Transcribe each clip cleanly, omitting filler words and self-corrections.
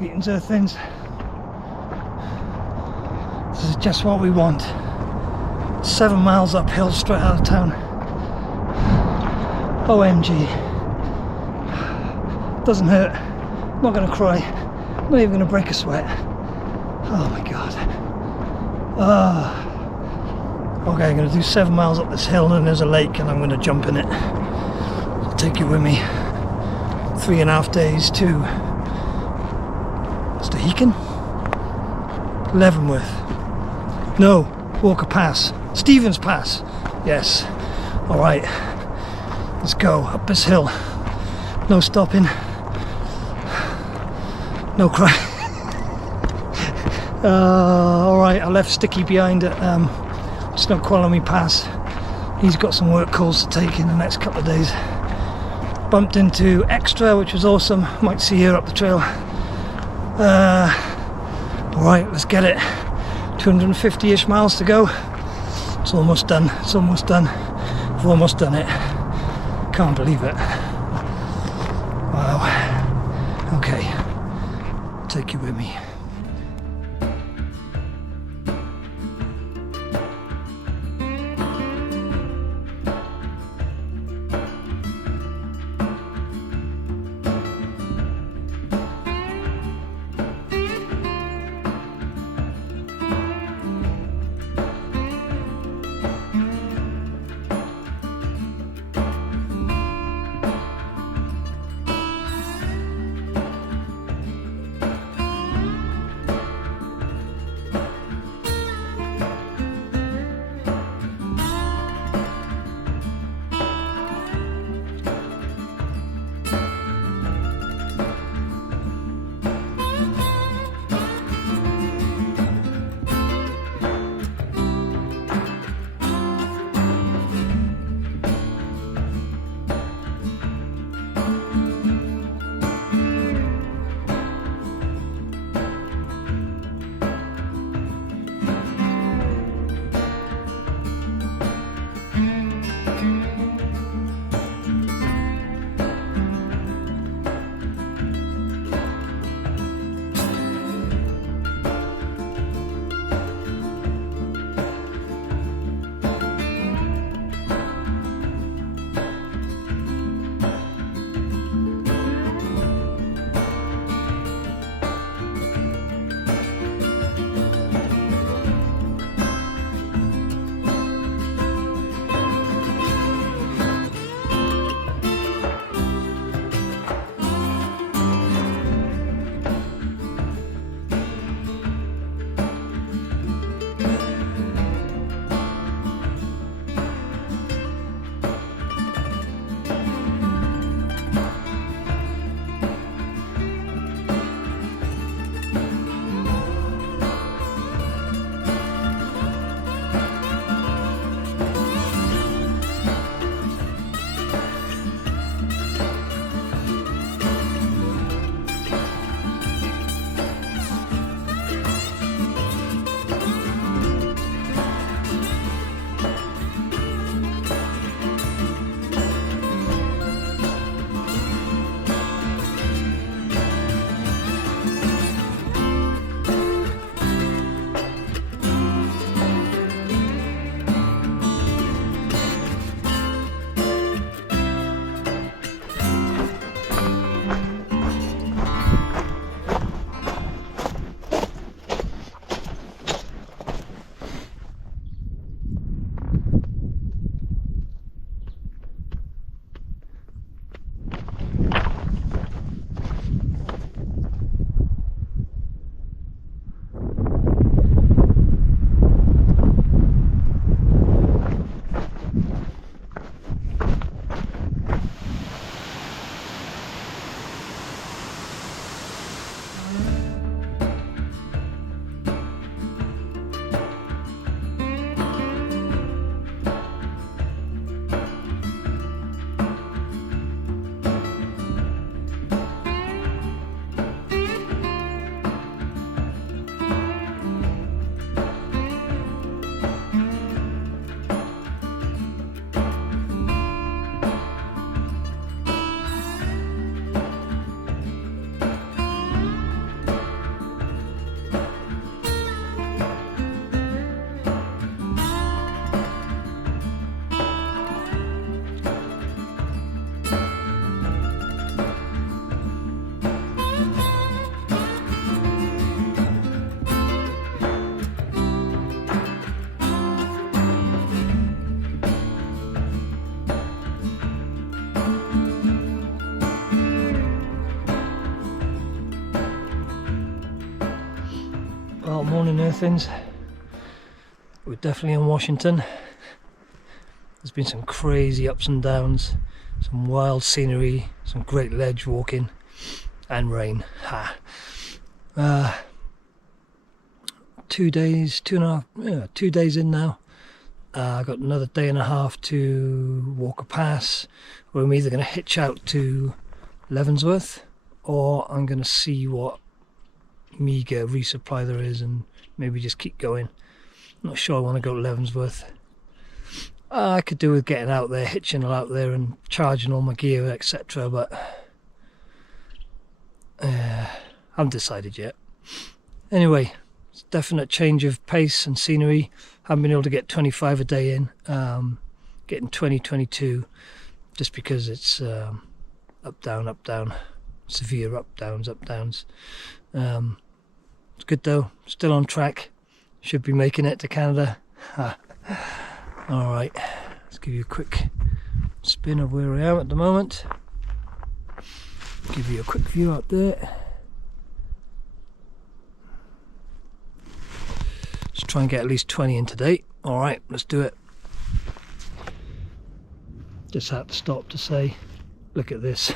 Keaton's Earth Thins. This is just what we want. 7 miles uphill straight out of town. OMG. Doesn't hurt. Not gonna cry. Not even gonna break a sweat. Oh my god. Okay, I'm gonna do 7 miles up this hill and there's a lake and I'm gonna jump in it. I'll take you with me. 3.5 days to Thruhike? Leavenworth. No, Walker Pass. Stevens Pass. Yes. Alright. Let's go up this hill. No stopping. No cry. Alright, I left Sticky behind at Snoqualamie Pass. He's got some work calls to take in the next couple of days. Bumped into Extra, which was awesome. Might see her up the trail. Alright, let's get it. 250-ish miles to go. It's almost done. It's almost done. I've almost done it. Can't believe it. Wow. Okay. Take you with me. Well, morning earthings. We're definitely in Washington. There's been some crazy ups and downs, some wild scenery, some great ledge walking, and rain. 2 days, 2 days in now. I've got another day and a half to walk a pass, where I'm either going to hitch out to Leavenworth, or I'm going to see what meagre resupply there is and maybe just keep going. I'm not sure I want to go to Leavenworth. I could do with getting out there, hitching out there and charging all my gear, etc. But I haven't decided yet. Anyway, it's a definite change of pace and scenery. Haven't been able to get 25 a day in. Getting 20, 22, just because it's up, down, severe up, downs. It's good though, still on track. Should be making it to Canada. Alright, let's give you a quick spin of where I am at the moment. Give you a quick view out there. Let's try and get at least 20 in today. Alright, let's do it. Just had to stop to say, look at this.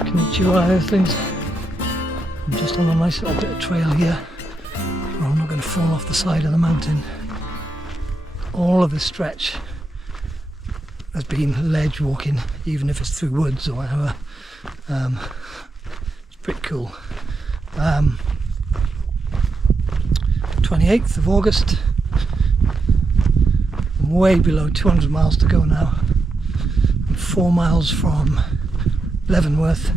Konnichiwa, things. I'm just on a nice little bit of trail here, where I'm not going to fall off the side of the mountain. All of this stretch has been ledge walking, even if it's through woods or whatever. It's pretty cool. 28th of August. I'm way below 200 miles to go now. I'm 4 miles from Leavenworth,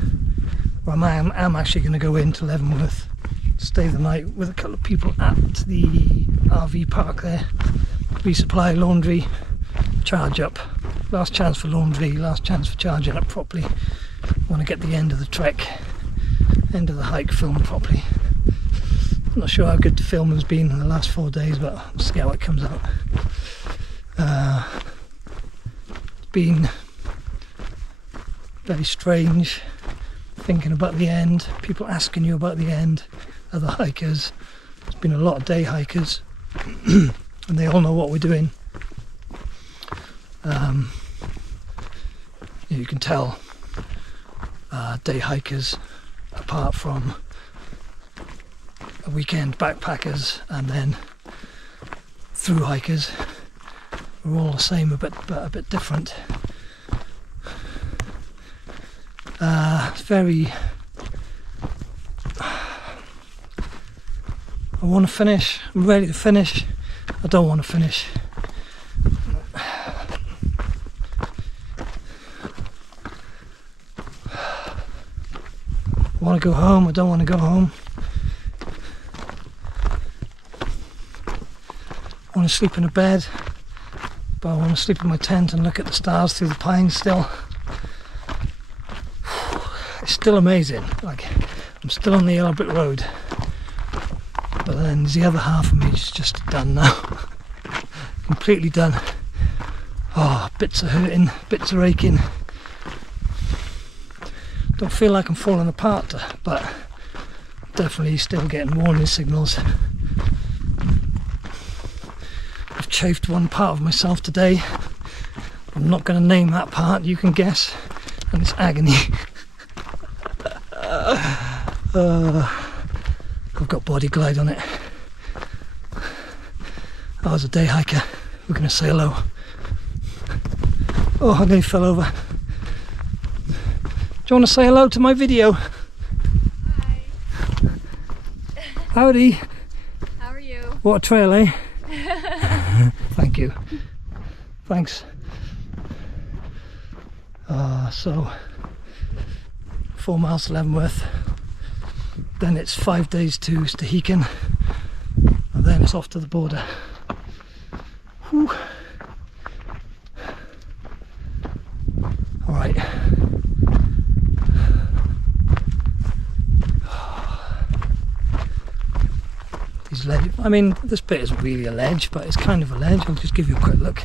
where I'm actually going to go into Leavenworth, stay the night with a couple of people at the RV park there, resupply, laundry, charge up. Last chance for laundry, last chance for charging up properly. Want to get the end of the trek, end of the hike filmed properly. I'm not sure how good the film has been in the last 4 days, but we'll see how it comes out. It's been very strange thinking about the end, people asking you about the end, other hikers. There's been a lot of day hikers and they all know what we're doing. You can tell day hikers, apart from weekend backpackers and then through hikers, we're all the same, but a bit different. It's very... I want to finish, I'm ready to finish, I don't want to finish. I want to go home, I don't want to go home. I want to sleep in a bed, but I want to sleep in my tent and look at the stars through the pines still. It's still amazing. Like, I'm still on the yellow brick road, but then the other half of me is just done now. Completely done. Oh, bits are hurting, bits are aching. Don't feel like I'm falling apart, but definitely still getting warning signals. I've chafed one part of myself today. I'm not going to name that part, you can guess, and it's agony. I've got body glide on it. I was a day hiker. We're going to say hello. Oh, I nearly fell over. Do you want to say hello to my video? Hi. Howdy. How are you? What a trail, eh? Thank you. Thanks. So 4 miles to Leavenworth, then it's 5 days to Thruhike, and then it's off to the border. Whew. All right. These ledge, I mean, this bit isn't really a ledge, but it's kind of a ledge. I'll just give you a quick look.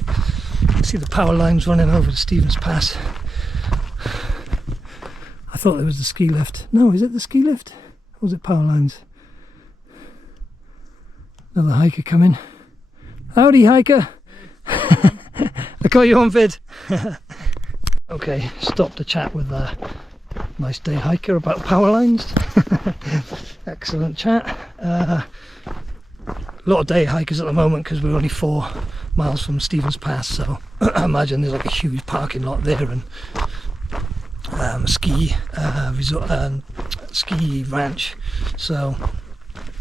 See the power lines running over the Stevens Pass. I thought there was the ski lift. No, is it the ski lift? Or was it power lines? Another hiker coming. Howdy, hiker! I got you on vid. Okay, stop to chat with a nice day hiker about power lines. Excellent chat. A lot of day hikers at the moment because we're only 4 miles from Stevens Pass, so I imagine there's like a huge parking lot there, and ski resort and ski ranch, so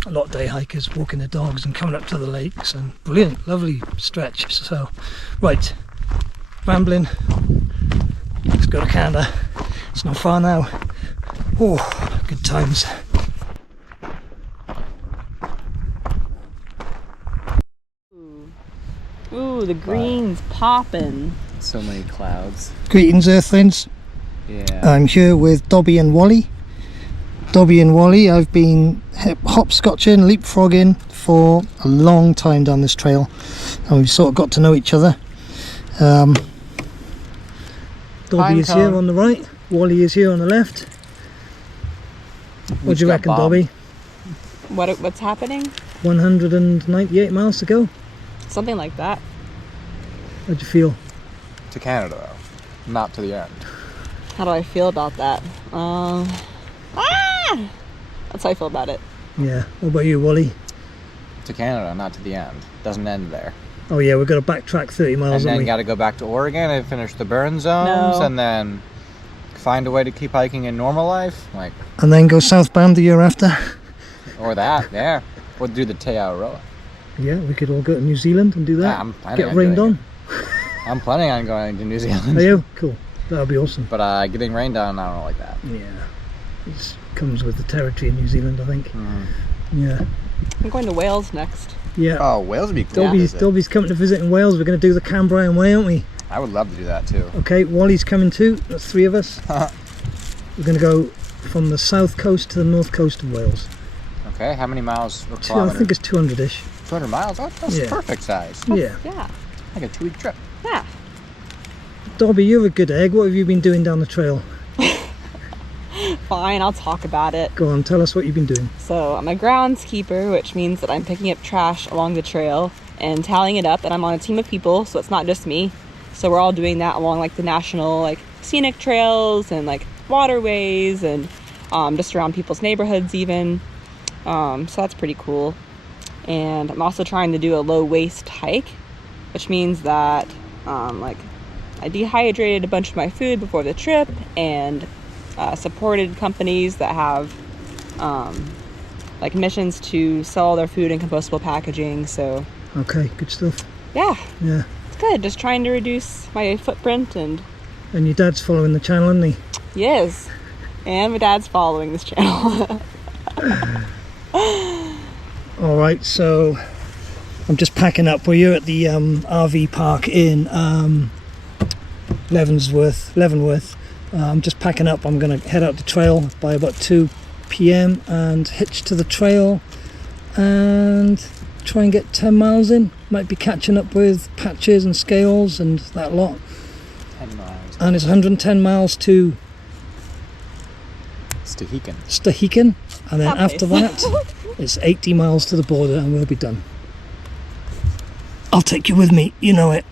a lot of day hikers walking their dogs and coming up to the lakes, and brilliant, lovely stretch. So right, rambling, let's go to Canada. It's not far now. Oh, good times. Ooh, the green's popping. So many clouds. Greetings, Earthlings. Yeah. I'm here with Dobby and Wally. Dobby and Wally, I've been hopscotching, leapfrogging for a long time down this trail, and we've sort of got to know each other. Dobby is here on the right, Wally is here on the left. What do you reckon, Dobby? What's happening? 198 miles to go. Something like that. How'd you feel? To Canada, though. Not to the end. How do I feel about that? That's how I feel about it. Yeah. What about you, Wally? To Canada, not to the end. Doesn't end there. Oh yeah, we've got to backtrack 30 miles, And haven't then we? got to go back to Oregon and finish the burn zones, No. and then find a way to keep hiking in normal life, like, And then go southbound the year after. or that. Yeah. Or do the Te Aroa. Yeah, we could all go to New Zealand and do that. Yeah, I'm planning Get on rained doing on. I'm planning on going to New Zealand. Are you? Cool. That would be awesome. But getting rained on, I don't like that. Yeah. It comes with the territory in New Zealand, I think. Yeah. I'm going to Wales next. Yeah. Oh, Wales would be cool. Dobby's coming to visit in Wales. We're going to do the Cambrian Way, aren't we? I would love to do that too. Okay, Wally's coming too. That's 3 of us. We're going to go from the south coast to the north coast of Wales. Okay, how many miles or I kilometers? think it's 200-ish. 200 miles? Oh, that's Yeah. perfect size. Yeah. Yeah. Like a 2-week trip. Yeah. Dobby, you're a good egg. What have you been doing down the trail? Fine, I'll talk about it. Go on, tell us what you've been doing. So I'm a groundskeeper, which means that I'm picking up trash along the trail and tallying it up, and I'm on a team of people, so it's not just me. So we're all doing that along like the national like scenic trails and like waterways, and just around people's neighborhoods even. So that's pretty cool. And I'm also trying to do a low waste hike, which means that like I dehydrated a bunch of my food before the trip, and supported companies that have like missions to sell their food in compostable packaging. So Okay, good stuff. yeah, Yeah. it's good. Just trying to reduce my footprint. And And your dad's following the channel, isn't he? yes, and my dad's following this channel. Alright, so I'm just packing up. We're here at the RV park in Leavenworth. I'm just packing up. I'm going to head out the trail by about 2 p.m. and hitch to the trail and try and get 10 miles in. Might be catching up with patches and scales and that lot. 10 miles. And it's 110 miles to Thruhike, and then after that it's 80 miles to the border and we'll be done. I'll take you with me, you know it.